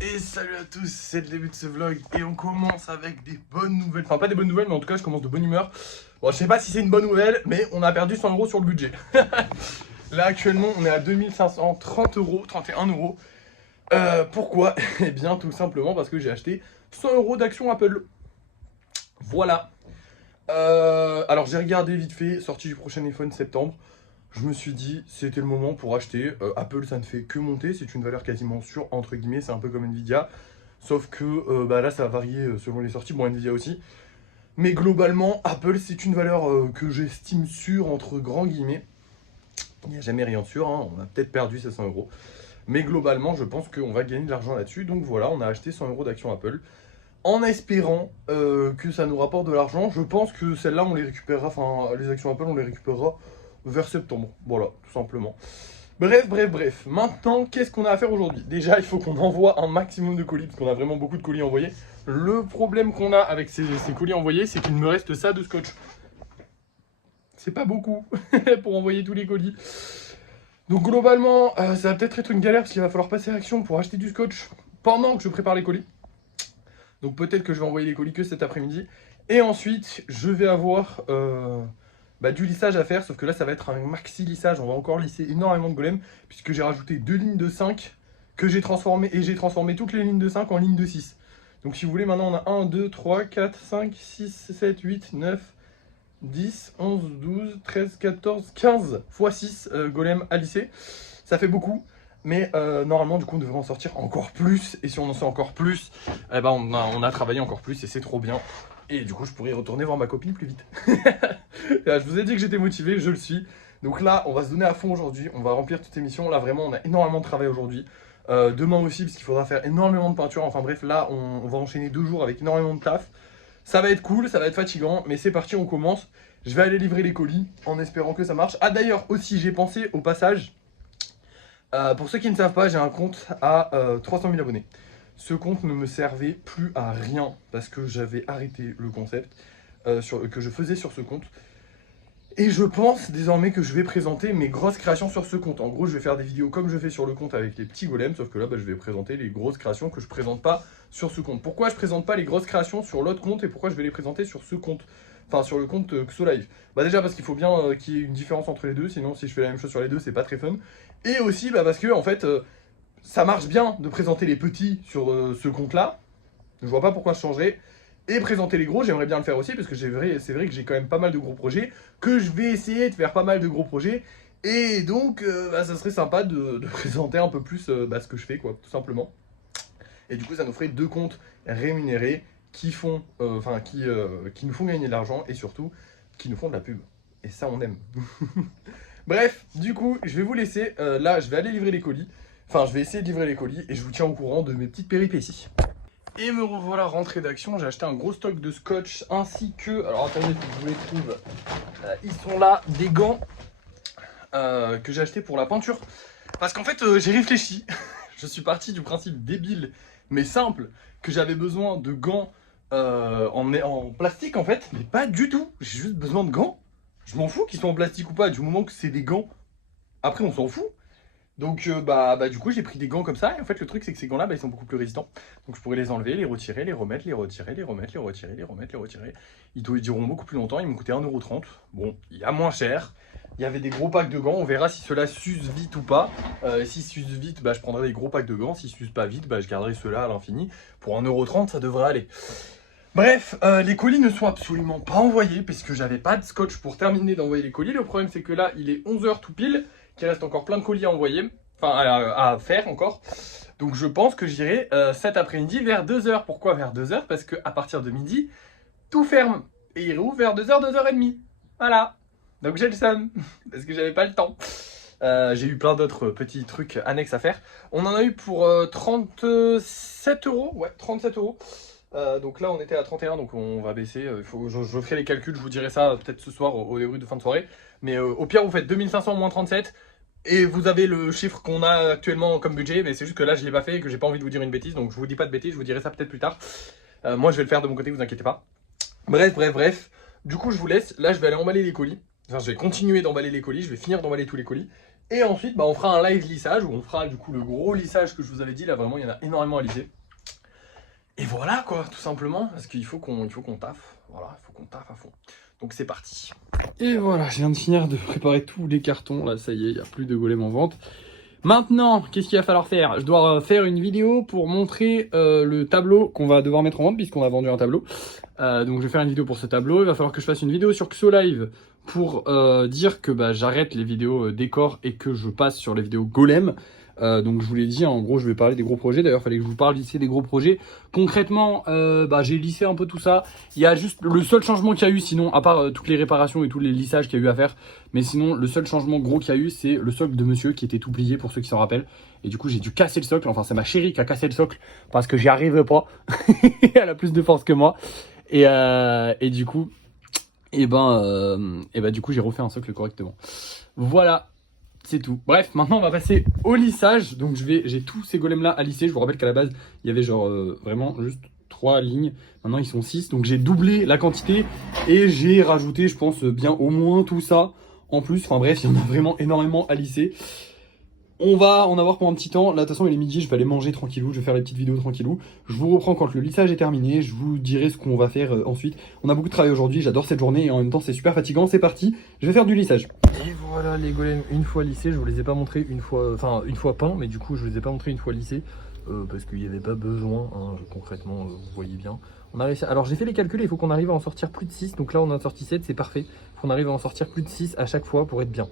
Et salut à tous, c'est le début de ce vlog et on commence avec des bonnes nouvelles. Enfin pas des bonnes nouvelles mais en tout cas je commence de bonne humeur. Bon je sais pas si c'est une bonne nouvelle mais on a perdu 100 € sur le budget. Là actuellement on est à 2530 €, 31 €. Pourquoi? Eh bien tout simplement parce que j'ai acheté 100 € d'actions Apple. Voilà. Alors j'ai regardé vite fait, sortie du prochain iPhone septembre. Je me suis dit, c'était le moment pour acheter. Apple, ça ne fait que monter, c'est une valeur quasiment sûre, entre guillemets, c'est un peu comme Nvidia. Sauf que là, ça va varier selon les sorties, bon, Nvidia aussi. Mais globalement, Apple, c'est une valeur que j'estime sûre, entre grands guillemets. Il n'y a jamais rien de sûr, hein, on a peut-être perdu ces 100 €. Mais globalement, je pense qu'on va gagner de l'argent là-dessus. Donc voilà, on a acheté 100 € d'actions Apple. En espérant que ça nous rapporte de l'argent, je pense que celles-là, on les récupérera, enfin, les actions Apple, on les récupérera vers septembre. Voilà, tout simplement. Bref. Maintenant, qu'est-ce qu'on a à faire aujourd'hui? Déjà, il faut qu'on envoie un maximum de colis, parce qu'on a vraiment beaucoup de colis envoyés. Le problème qu'on a avec ces colis envoyés, c'est qu'il me reste ça de scotch. C'est pas beaucoup pour envoyer tous les colis. Donc globalement, ça va peut-être être une galère, parce qu'il va falloir passer à l'action pour acheter du scotch pendant que je prépare les colis. Donc peut-être que je vais envoyer les colis que cet après-midi. Et ensuite, je vais avoir du lissage à faire, sauf que là, ça va être un maxi lissage. On va encore lisser énormément de golems, puisque j'ai rajouté 2 lignes de 5 que j'ai transformées, et j'ai transformé toutes les lignes de 5 en lignes de 6. Donc si vous voulez, maintenant, on a 1, 2, 3, 4, 5, 6, 7, 8, 9, 10, 11, 12, 13, 14, 15 x 6 golems à lisser. Ça fait beaucoup. Mais normalement, du coup, on devrait en sortir encore plus. Et si on en sort encore plus, eh ben, on a travaillé encore plus et c'est trop bien. Et du coup, je pourrais retourner voir ma copine plus vite. Je vous ai dit que j'étais motivé, je le suis. Donc là, on va se donner à fond aujourd'hui. On va remplir toutes ces missions. Là, vraiment, on a énormément de travail aujourd'hui. Demain aussi, parce qu'il faudra faire énormément de peinture. Enfin bref, là, on va enchaîner 2 jours avec énormément de taf. Ça va être cool, ça va être fatigant, mais c'est parti, on commence. Je vais aller livrer les colis en espérant que ça marche. Ah d'ailleurs, aussi, j'ai pensé au passage... pour ceux qui ne savent pas, j'ai un compte à 300 000 abonnés. Ce compte ne me servait plus à rien parce que j'avais arrêté le concept que je faisais sur ce compte. Et je pense désormais que je vais présenter mes grosses créations sur ce compte. En gros, je vais faire des vidéos comme je fais sur le compte avec les petits golems, sauf que là, je vais présenter les grosses créations que je présente pas sur ce compte. Pourquoi je présente pas les grosses créations sur l'autre compte et pourquoi je vais les présenter sur ce compte? Enfin, sur le compte XoLive. Déjà parce qu'il faut bien qu'il y ait une différence entre les deux, sinon si je fais la même chose sur les deux, c'est pas très fun. Et aussi parce que, en fait, ça marche bien de présenter les petits sur ce compte-là. Je vois pas pourquoi je changerais. Et présenter les gros, j'aimerais bien le faire aussi, parce que c'est vrai que j'ai quand même pas mal de gros projets, que je vais essayer de faire pas mal de gros projets. Et donc, ça serait sympa de présenter un peu plus ce que je fais, quoi, tout simplement. Et du coup, ça nous ferait 2 comptes rémunérés qui font, qui nous font gagner de l'argent et surtout qui nous font de la pub. Et ça, on aime. Bref, du coup, je vais vous laisser. Là, je vais aller livrer les colis. Enfin, je vais essayer de livrer les colis et je vous tiens au courant de mes petites péripéties. Et me revoilà rentré d'action. J'ai acheté un gros stock de scotch ainsi que. Alors attendez, que je vous les trouve. Ils sont là, des gants que j'ai acheté pour la peinture. Parce qu'en fait, j'ai réfléchi. Je suis parti du principe débile mais simple que j'avais besoin de gants en plastique en fait, mais pas du tout. J'ai juste besoin de gants. Je m'en fous qu'ils soient en plastique ou pas, du moment que c'est des gants. Après, on s'en fout. Donc, du coup, j'ai pris des gants comme ça. Et en fait, le truc, c'est que ces gants-là, ils sont beaucoup plus résistants. Donc, je pourrais les enlever, les retirer, les remettre, les retirer, les remettre, les retirer, les remettre, les retirer. Ils dureront beaucoup plus longtemps. Ils m'ont coûté 1,30 €. Bon, il y a moins cher. Il y avait des gros packs de gants. On verra si ceux-là s'usent vite ou pas. Si s'usent vite, je prendrai des gros packs de gants. Si s'usent pas vite, je garderai ceux-là à l'infini. Pour 1,30 €, ça devrait aller. Bref, les colis ne sont absolument pas envoyés parce que j'avais pas de scotch pour terminer d'envoyer les colis. Le problème, c'est que là, il est 11 h tout pile, qu'il reste encore plein de colis à envoyer, enfin à faire encore. Donc je pense que j'irai cet après-midi vers 2 h. Pourquoi vers 2 h? Parce qu'à partir de midi, tout ferme. Et il rouvre vers 2 h, 2 h 30. Voilà. Donc j'ai le seum, parce que j'avais pas le temps. J'ai eu plein d'autres petits trucs annexes à faire. On en a eu pour 37 €. Ouais, 37 €. Donc là on était à 31, donc on va baisser. Je ferai les calculs, je vous dirai ça peut-être ce soir au début de fin de soirée. Mais au pire vous faites 2500 moins 37 et vous avez le chiffre qu'on a actuellement comme budget. Mais c'est juste que là je l'ai pas fait et que j'ai pas envie de vous dire une bêtise, donc je vous dis pas de bêtises, je vous dirai ça peut-être plus tard. Moi je vais le faire de mon côté, vous inquiétez pas. Bref. Du coup je vous laisse, là je vais aller emballer les colis. Enfin je vais continuer d'emballer les colis, je vais finir d'emballer tous les colis. Et ensuite, on fera un live lissage où on fera du coup le gros lissage que je vous avais dit. Là, vraiment, il y en a énormément à lisser. Et voilà, quoi, tout simplement. Parce qu'il faut qu'on taffe. Voilà, il faut qu'on taffe à fond. Donc, c'est parti. Et voilà, je viens de finir de préparer tous les cartons. Là, ça y est, il n'y a plus de golem en vente. Maintenant, qu'est-ce qu'il va falloir faire? Je dois faire une vidéo pour montrer le tableau qu'on va devoir mettre en vente puisqu'on a vendu un tableau. Donc je vais faire une vidéo pour ce tableau. Il va falloir que je fasse une vidéo sur XoLive pour dire que j'arrête les vidéos décors et que je passe sur les vidéos golem. Donc je vous l'ai dit, en gros je vais parler des gros projets. D'ailleurs il fallait que je vous parle ici des gros projets. Concrètement, j'ai lissé un peu tout ça. Il y a juste le seul changement qu'il y a eu, sinon à part toutes les réparations et tous les lissages qu'il y a eu à faire, mais sinon le seul changement gros qu'il y a eu, c'est le socle de monsieur qui était tout plié pour ceux qui s'en rappellent. Et du coup j'ai dû casser le socle. Enfin c'est ma chérie qui a cassé le socle parce que j'y arrive pas. Elle a plus de force que moi. Et du coup, du coup j'ai refait un socle correctement. Voilà. C'est tout. Bref, maintenant on va passer au lissage. Donc j'ai tous ces golems là à lisser. Je vous rappelle qu'à la base il y avait genre vraiment juste 3 lignes. Maintenant ils sont 6. Donc j'ai doublé la quantité et j'ai rajouté, je pense, bien au moins tout ça en plus. Enfin bref, il y en a vraiment énormément à lisser. On va en avoir pour un petit temps. Là, de toute façon, il est midi, je vais aller manger tranquillou. Je vais faire les petites vidéos tranquillou. Je vous reprends quand le lissage est terminé. Je vous dirai ce qu'on va faire ensuite. On a beaucoup de travail aujourd'hui. J'adore cette journée et en même temps, c'est super fatigant. C'est parti. Je vais faire du lissage. Et voilà les golems une fois lissés. Je vous les ai pas montrés une fois peints, mais du coup, je vous les ai pas montrés une fois lissés parce qu'il n'y avait pas besoin. Hein, concrètement, vous voyez bien. On a réussi. Alors, j'ai fait les calculs. Il faut qu'on arrive à en sortir plus de 6. Donc là, on en a sorti 7. C'est parfait. Il faut qu'on arrive à en sortir plus de 6 à chaque fois pour être bien.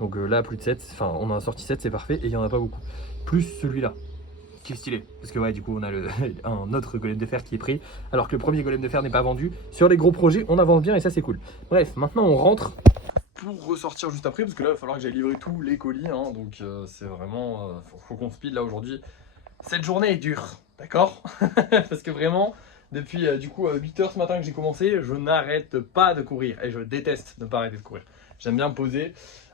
Donc là, plus de 7, enfin on en a sorti 7, c'est parfait, et il n'y en a pas beaucoup. Plus celui-là, qui est stylé. Parce que ouais, du coup, on a un autre golem de fer qui est pris, alors que le premier golem de fer n'est pas vendu. Sur les gros projets, on avance bien et ça, c'est cool. Bref, maintenant, on rentre pour ressortir juste après, parce que là, il va falloir que j'aille livrer tous les colis. Hein, donc c'est vraiment... faut qu'on speed là aujourd'hui. Cette journée est dure, d'accord? Parce que vraiment... Depuis du coup 8 h ce matin que j'ai commencé, je n'arrête pas de courir et je déteste ne pas arrêter de courir. J'aime bien me poser.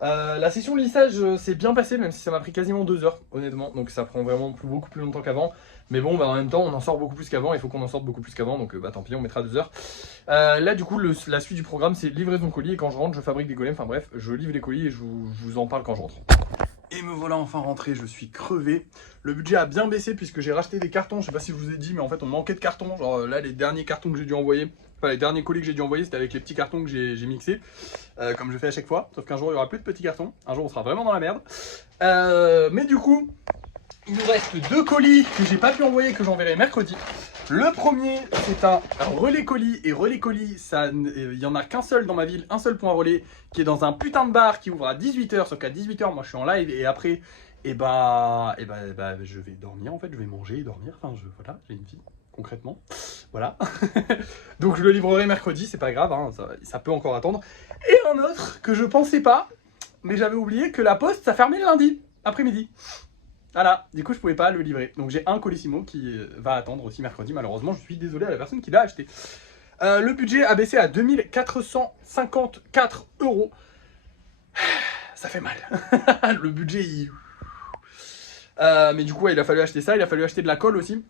La session de lissage s'est bien passée, même si ça m'a pris quasiment 2 heures, honnêtement. Donc ça prend vraiment beaucoup plus longtemps qu'avant. Mais bon, en même temps, on en sort beaucoup plus qu'avant. Il faut qu'on en sorte beaucoup plus qu'avant. Donc tant pis, on mettra 2 heures. Là, du coup, la suite du programme, c'est livraison colis. Et quand je rentre, je fabrique des golems. Enfin bref, je livre les colis et je vous en parle quand je rentre. Et me voilà enfin rentré, je suis crevé. Le budget a bien baissé puisque j'ai racheté des cartons. Je sais pas si je vous ai dit, mais en fait, on manquait de cartons. Genre là, les derniers cartons que j'ai dû envoyer, enfin les derniers colis que j'ai dû envoyer, c'était avec les petits cartons que j'ai mixés, comme je fais à chaque fois. Sauf qu'un jour, il y aura plus de petits cartons. Un jour, on sera vraiment dans la merde. Mais du coup, il nous reste 2 colis que j'ai pas pu envoyer, que j'enverrai mercredi. Le premier, c'est un relais colis. Et relais colis, il y en a qu'un seul dans ma ville, un seul point relais, qui est dans un putain de bar qui ouvre à 18 h. Sauf qu'à 18 h, moi je suis en live et après, je vais dormir en fait, je vais manger et dormir. Enfin, voilà, j'ai une vie, concrètement. Voilà. Donc je le livrerai mercredi, c'est pas grave, hein, ça peut encore attendre. Et un autre que je pensais pas, mais j'avais oublié que la poste, ça fermait le lundi, après-midi. Voilà, du coup je pouvais pas le livrer. Donc j'ai un Colissimo qui va attendre aussi mercredi. Malheureusement, je suis désolé à la personne qui l'a acheté. Le budget a baissé à 2454 €. Ça fait mal. Le budget, mais du coup, ouais, il a fallu acheter ça. Il a fallu acheter de la colle aussi. Vous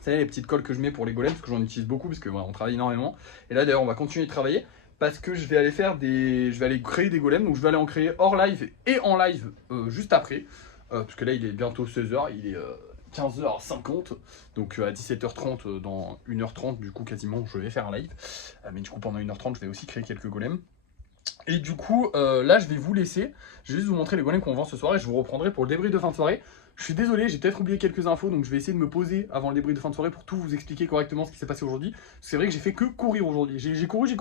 savez, les petites colles que je mets pour les golems, parce que j'en utilise beaucoup, parce que on travaille énormément. Et là, d'ailleurs, on va continuer de travailler. Parce que je vais aller créer des golems. Donc je vais aller en créer hors live et en live juste après. Parce que là il est bientôt 16 h, il est 15 h 50, donc à 17 h 30, dans 1 h 30 du coup quasiment je vais faire un live, mais du coup pendant 1 h 30 je vais aussi créer quelques golems. Et du coup là je vais vous laisser, je vais juste vous montrer les golems qu'on vend ce soir et je vous reprendrai pour le débrief de fin de soirée. Je suis désolé, j'ai peut-être oublié quelques infos, donc je vais essayer de me poser avant le débrief de fin de soirée pour tout vous expliquer correctement ce qui s'est passé aujourd'hui. C'est vrai que j'ai fait que courir aujourd'hui, j'ai couru.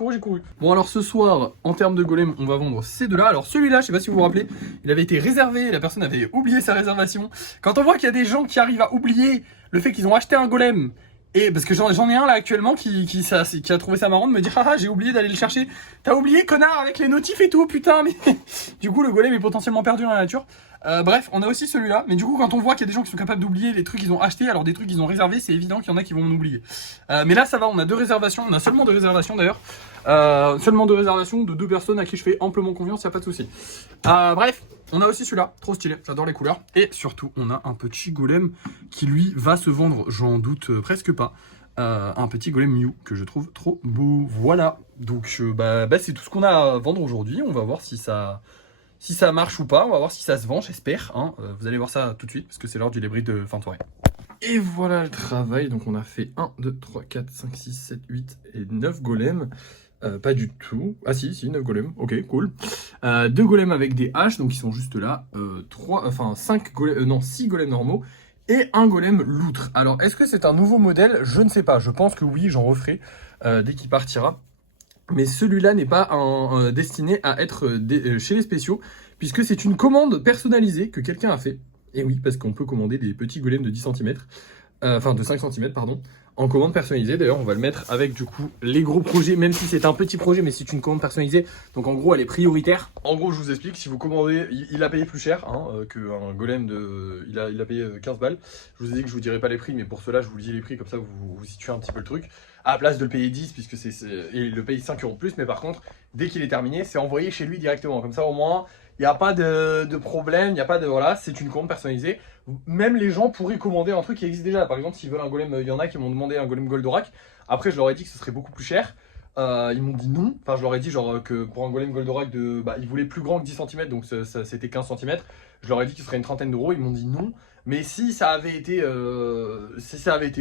Bon alors ce soir, en termes de golem, on va vendre ces deux-là. Alors celui-là, je sais pas si vous vous rappelez, il avait été réservé, la personne avait oublié sa réservation. Quand on voit qu'il y a des gens qui arrivent à oublier le fait qu'ils ont acheté un golem, et parce que j'en ai un là actuellement qui a trouvé ça marrant de me dire ah j'ai oublié d'aller le chercher. T'as oublié connard avec les notifs et tout putain mais du coup le golem est potentiellement perdu dans la nature. Bref, on a aussi celui-là, mais du coup quand on voit qu'il y a des gens qui sont capables d'oublier les trucs qu'ils ont achetés, alors des trucs qu'ils ont réservés, c'est évident qu'il y en a qui vont en oublier. Mais là ça va, on a 2 réservations, on a seulement 2 réservations d'ailleurs. Seulement 2 réservations de 2 personnes à qui je fais amplement confiance, y a pas de souci. Bref, on a aussi celui-là, trop stylé, j'adore les couleurs. Et surtout, on a un petit golem qui lui va se vendre, j'en doute presque pas. Un petit golem Mew que je trouve trop beau. Voilà, donc c'est tout ce qu'on a à vendre aujourd'hui. On va voir si ça si ça marche ou pas. On va voir si ça se vend, j'espère. Hein. Vous allez voir ça tout de suite parce que c'est l'heure du débrief de fin de soirée. Et voilà le travail. Donc on a fait 1, 2, 3, 4, 5, 6, 7, 8 et 9 golems. Pas du tout. Ah si, 9 golems. Ok, cool. 2 golems avec des haches, donc ils sont juste là. 6 golems normaux. Et un golem loutre. Alors, est-ce que c'est un nouveau modèle? Je ne sais pas. Je pense que oui, j'en referai dès qu'il partira. Mais celui-là n'est pas destiné à être chez les spéciaux, puisque c'est une commande personnalisée que quelqu'un a fait. Et oui, parce qu'on peut commander des petits golems de 10 cm, de 5 cm, pardon, en commande personnalisée. D'ailleurs, on va le mettre avec du coup les gros projets, même si c'est un petit projet, mais c'est une commande personnalisée. Donc en gros, elle est prioritaire. En gros, je vous explique, si vous commandez, il a payé plus cher qu'un golem de... Il a payé 15 balles. Je vous ai dit que je vous dirais pas les prix, mais pour cela, je vous dis les prix, comme ça vous situez un petit peu le truc. À la place de le payer 10, puisque il le paye 5 € de plus, mais par contre, dès qu'il est terminé, c'est envoyé chez lui directement. Comme ça, au moins, il n'y a pas de problème, il n'y a pas de... Voilà, c'est une commande personnalisée. Même les gens pourraient commander un truc qui existe déjà. Par exemple, s'ils veulent un golem, il y en a qui m'ont demandé un golem Goldorak. Après, je leur ai dit que ce serait beaucoup plus cher. Ils m'ont dit non. Enfin, je leur ai dit genre que pour un golem Goldorak, ils voulaient plus grand que 10 cm, donc c'était 15 cm. Je leur ai dit que ce serait une trentaine d'euros. Ils m'ont dit non. Mais si ça avait été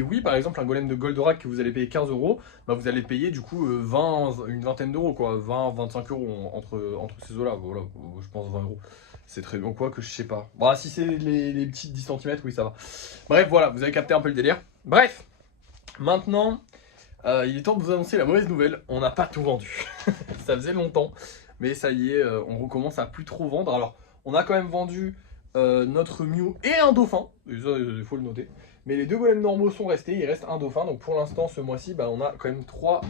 oui, par exemple, un golem de Goldorak que vous allez payer 15 €, bah vous allez payer du coup une vingtaine d'euros, quoi. 20-25 € entre ces eaux-là. Voilà, je pense 20 €. C'est très bien quoi que je sais pas. Bon, si c'est les petits 10 cm, oui, ça va. Bref, voilà, vous avez capté un peu le délire. Bref, maintenant, il est temps de vous annoncer la mauvaise nouvelle. On n'a pas tout vendu. Ça faisait longtemps, mais ça y est, on recommence à plus trop vendre. Alors, on a quand même vendu notre Mew et un dauphin. Et ça, il faut le noter. Mais les 2 golems normaux sont restés. Il reste un dauphin. Donc pour l'instant, ce mois-ci, on a quand même 3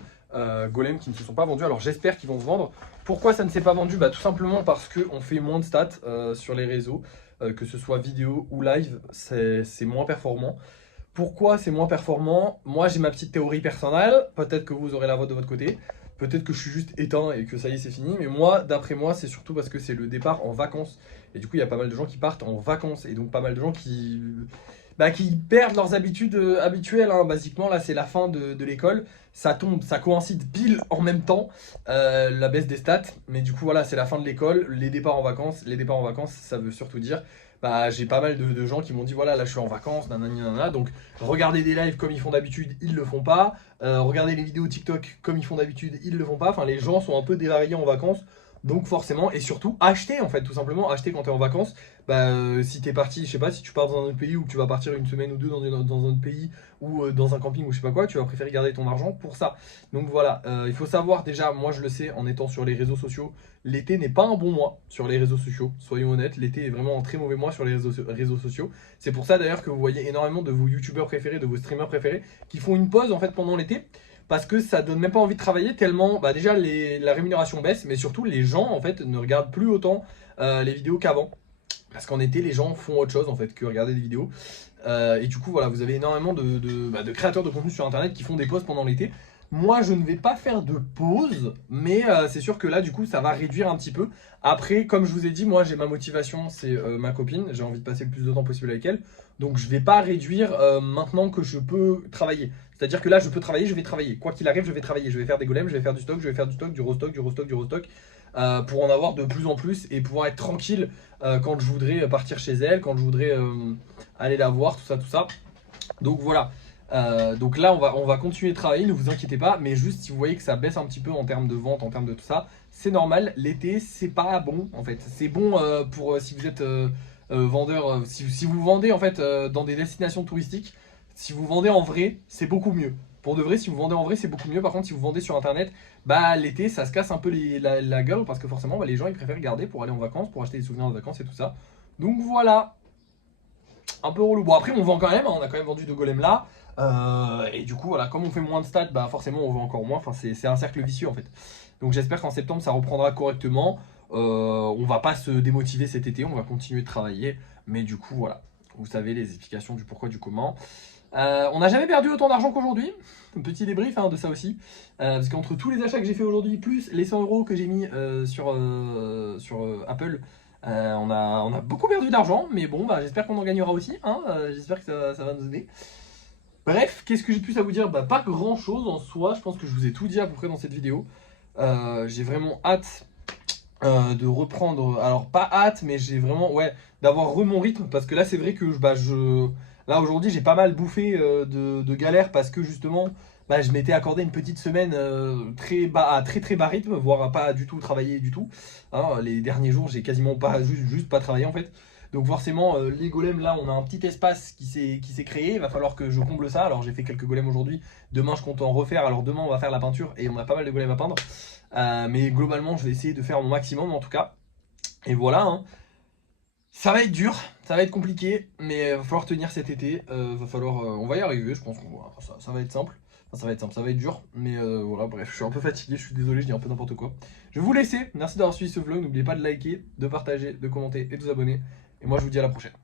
golems qui ne se sont pas vendus. Alors j'espère qu'ils vont se vendre. Pourquoi ça ne s'est pas vendu? Tout simplement parce qu'on fait moins de stats sur les réseaux. Que ce soit vidéo ou live, c'est moins performant. Pourquoi c'est moins performant? Moi, j'ai ma petite théorie personnelle. Peut-être que vous aurez la vôtre de votre côté. Peut-être que je suis juste éteint et que ça y est, c'est fini. Mais moi, d'après moi, c'est surtout parce que c'est le départ en vacances. Et du coup, il y a pas mal de gens qui partent en vacances. Et donc, pas mal de gens qui perdent leurs habitudes habituelles. Hein. Basiquement, là, c'est la fin de l'école. Ça coïncide pile en même temps, la baisse des stats. Mais du coup, voilà, c'est la fin de l'école, les départs en vacances. Les départs en vacances, ça veut surtout dire... j'ai pas mal de gens qui m'ont dit voilà, là je suis en vacances, nanana, donc regardez des lives comme ils font d'habitude, ils le font pas. Regardez les vidéos TikTok comme ils font d'habitude, ils le font pas. Enfin, les gens sont un peu déraillés en vacances, donc forcément, et surtout acheter en fait, tout simplement, acheter quand t'es en vacances. Si t'es parti, je sais pas, si tu pars dans un autre pays ou que tu vas partir une semaine ou deux dans un autre pays ou dans un camping ou je sais pas quoi, tu vas préférer garder ton argent pour ça. Donc voilà, il faut savoir déjà, moi je le sais en étant sur les réseaux sociaux, l'été n'est pas un bon mois sur les réseaux sociaux, soyons honnêtes, l'été est vraiment un très mauvais mois sur les réseaux sociaux. C'est pour ça d'ailleurs que vous voyez énormément de vos youtubeurs préférés, de vos streamers préférés qui font une pause en fait pendant l'été. Parce que ça donne même pas envie de travailler tellement déjà la rémunération baisse, mais surtout les gens en fait ne regardent plus autant les vidéos qu'avant. Parce qu'en été les gens font autre chose en fait que regarder des vidéos. Et du coup voilà, vous avez énormément de créateurs de contenu sur internet qui font des pauses pendant l'été. Moi je ne vais pas faire de pause, mais c'est sûr que là du coup ça va réduire un petit peu. Après comme je vous ai dit, moi j'ai ma motivation, c'est ma copine, j'ai envie de passer le plus de temps possible avec elle. Donc je vais pas réduire maintenant que je peux travailler. C'est-à-dire que là je peux travailler, je vais travailler. Quoi qu'il arrive, je vais travailler. Je vais faire des golems, je vais faire du stock, je vais faire du stock, du restock, du restock, du restock. Pour en avoir de plus en plus et pouvoir être tranquille quand je voudrais partir chez elle, quand je voudrais aller la voir, tout ça. Donc voilà. Donc là on va continuer de travailler, ne vous inquiétez pas, mais juste si vous voyez que ça baisse un petit peu en termes de vente, en termes de tout ça, c'est normal. L'été c'est pas bon en fait. C'est bon pour si vous êtes vendeur, si vous vendez en fait dans des destinations touristiques, si vous vendez en vrai, c'est beaucoup mieux. Pour de vrai, si vous vendez en vrai, c'est beaucoup mieux. Par contre, si vous vendez sur internet, l'été, ça se casse un peu la gueule parce que forcément, les gens ils préfèrent garder pour aller en vacances, pour acheter des souvenirs de vacances et tout ça. Donc voilà, un peu relou. Bon, après, on vend quand même, hein, on a quand même vendu 2 golems là. Et du coup, voilà, comme on fait moins de stats, forcément, on vend encore moins. Enfin, c'est un cercle vicieux en fait. Donc j'espère qu'en septembre, ça reprendra correctement. On va pas se démotiver cet été, on va continuer de travailler. Mais du coup, voilà, vous savez les explications du pourquoi, du comment. On n'a jamais perdu autant d'argent qu'aujourd'hui. Un petit débrief de ça aussi. Parce qu'entre tous les achats que j'ai fait aujourd'hui, plus les 100 € que j'ai mis sur Apple, on a beaucoup perdu d'argent. Mais bon, j'espère qu'on en gagnera aussi. J'espère que ça va nous aider. Bref, qu'est-ce que j'ai de plus à vous dire? Pas grand chose en soi. Je pense que je vous ai tout dit à peu près dans cette vidéo. J'ai vraiment hâte de reprendre, alors pas hâte, mais j'ai vraiment, ouais, d'avoir mon rythme, parce que là c'est vrai que là aujourd'hui j'ai pas mal bouffé de galères, parce que justement, bah, je m'étais accordé une petite semaine très bas, à très très bas rythme, voire à pas du tout travailler du tout. Hein, les derniers jours j'ai quasiment pas, juste pas travaillé en fait. Donc forcément, les golems là, on a un petit espace qui s'est créé, il va falloir que je comble ça. Alors j'ai fait quelques golems aujourd'hui, demain je compte en refaire, alors demain on va faire la peinture et on a pas mal de golems à peindre. Mais globalement, je vais essayer de faire mon maximum en tout cas. Et voilà, hein. Ça va être dur, ça va être compliqué, mais va falloir tenir cet été. Va falloir, on va y arriver, je pense qu'on va. Ça va être simple. Enfin, ça va être simple, ça va être dur, mais voilà, bref, je suis un peu fatigué, je suis désolé, je dis un peu n'importe quoi. Je vais vous laisser, merci d'avoir suivi ce vlog, n'oubliez pas de liker, de partager, de commenter et de vous abonner. Et moi je vous dis à la prochaine.